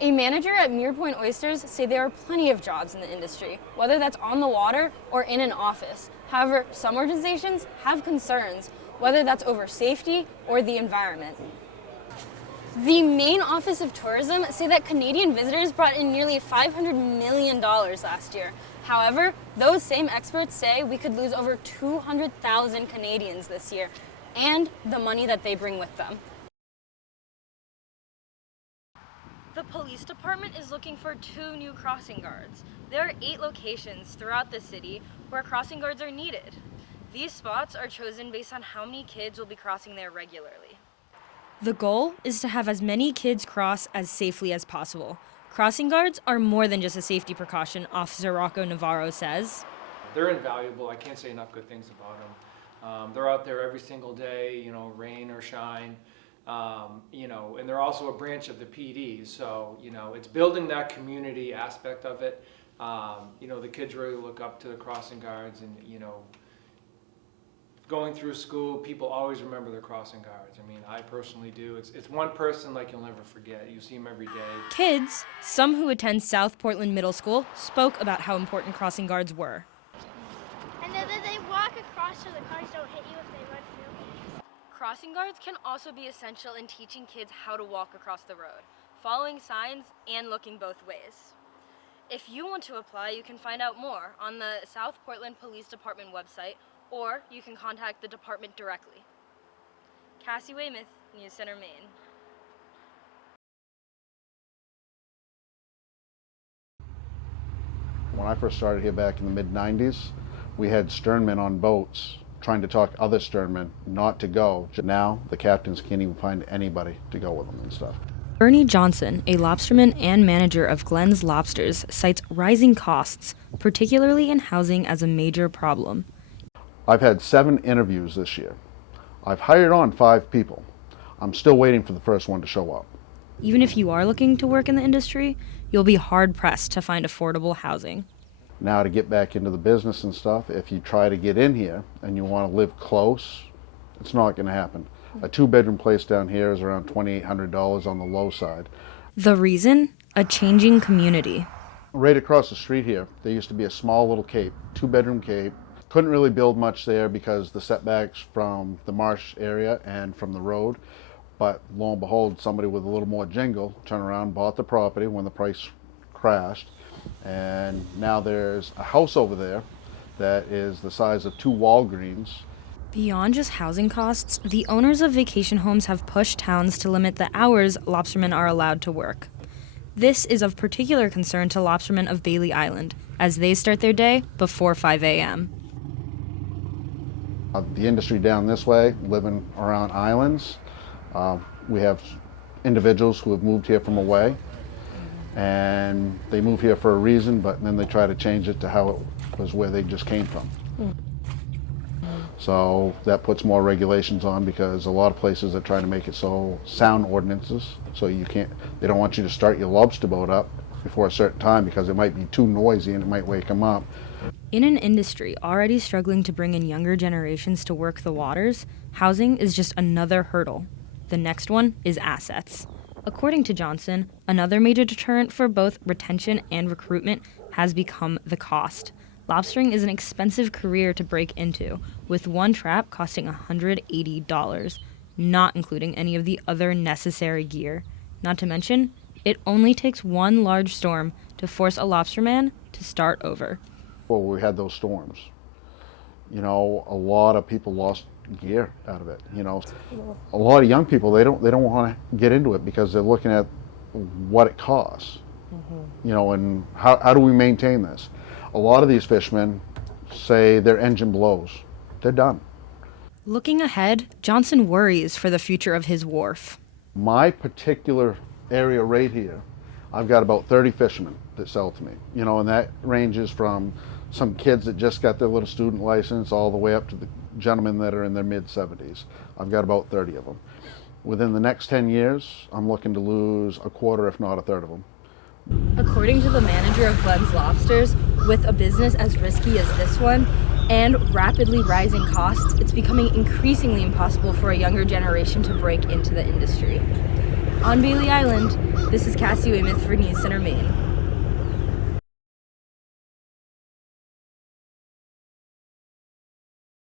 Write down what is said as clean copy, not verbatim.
A manager at Muir Point Oysters say there are plenty of jobs in the industry, whether that's on the water or in an office. However, some organizations have concerns, whether that's over safety or the environment. The Maine Office of Tourism say that Canadian visitors brought in nearly $500 million last year. However, those same experts say we could lose over 200,000 Canadians this year, and the money that they bring with them. The police department is looking for 2 new crossing guards. There are 8 locations throughout the city where crossing guards are needed. These spots are chosen based on how many kids will be crossing there regularly. The goal is to have as many kids cross as safely as possible. Crossing guards are more than just a safety precaution, Officer Rocco Navarro says. They're invaluable. I can't say enough good things about them. They're out there every single day, rain or shine. And they're also a branch of the PD. So, it's building that community aspect of it. The kids really look up to the crossing guards and, going through school, people always remember their crossing guards. I mean, I personally do. It's one person like you'll never forget. You see them every day. Kids, some who attend South Portland Middle School, spoke about how important crossing guards were. And then they walk across so the cars don't hit you if they run through. Crossing guards can also be essential in teaching kids how to walk across the road, following signs and looking both ways. If you want to apply, you can find out more on the South Portland Police Department website, or you can contact the department directly. Cassie Weymouth, News Center, Maine. When I first started here back in the mid-90s, we had sternmen on boats trying to talk other sternmen not to go. Now, the captains can't even find anybody to go with them and stuff. Bernie Johnson, a lobsterman and manager of Glenn's Lobsters, cites rising costs, particularly in housing, as a major problem. I've had 7 interviews this year. I've hired on 5 people. I'm still waiting for the first one to show up. Even if you are looking to work in the industry, you'll be hard-pressed to find affordable housing. Now, to get back into the business and stuff, if you try to get in here and you want to live close, it's not going to happen. A 2-bedroom place down here is around $2,800 on the low side. The reason? A changing community. Right across the street here, there used to be a small little cape, 2-bedroom cape. Couldn't really build much there because the setbacks from the marsh area and from the road. But lo and behold, somebody with a little more jingle turned around, bought the property when the price crashed. And now there's a house over there that is the size of 2 Walgreens. Beyond just housing costs, the owners of vacation homes have pushed towns to limit the hours lobstermen are allowed to work. This is of particular concern to lobstermen of Bailey Island, as they start their day before 5 a.m. The industry down this way, living around islands, we have individuals who have moved here from away, and they move here for a reason, but then they try to change it to how it was where they just came from. So that puts more regulations on, because a lot of places are trying to make it so sound ordinances, so they don't want you to start your lobster boat up before a certain time because it might be too noisy and it might wake them up. In an industry already struggling to bring in younger generations to work the waters, housing is just another hurdle. The next one is assets. According to Johnson, another major deterrent for both retention and recruitment has become the cost. Lobstering is an expensive career to break into, with one trap costing $180, not including any of the other necessary gear. Not to mention, it only takes one large storm to force a lobsterman to start over. Well, we had those storms. A lot of people lost gear out of it. A lot of young people, they don't want to get into it because they're looking at what it costs. And how do we maintain this? A lot of these fishermen say their engine blows. They're done. Looking ahead, Johnson worries for the future of his wharf. My particular area right here, I've got about 30 fishermen that sell to me. And that ranges from some kids that just got their little student license all the way up to the gentlemen that are in their mid-70s. I've got about 30 of them. Within the next 10 years, I'm looking to lose a quarter, if not a third of them. According to the manager of Glenn's Lobsters, with a business as risky as this one and rapidly rising costs, it's becoming increasingly impossible for a younger generation to break into the industry. On Bailey Island, this is Cassie Weymouth for News Center, Maine.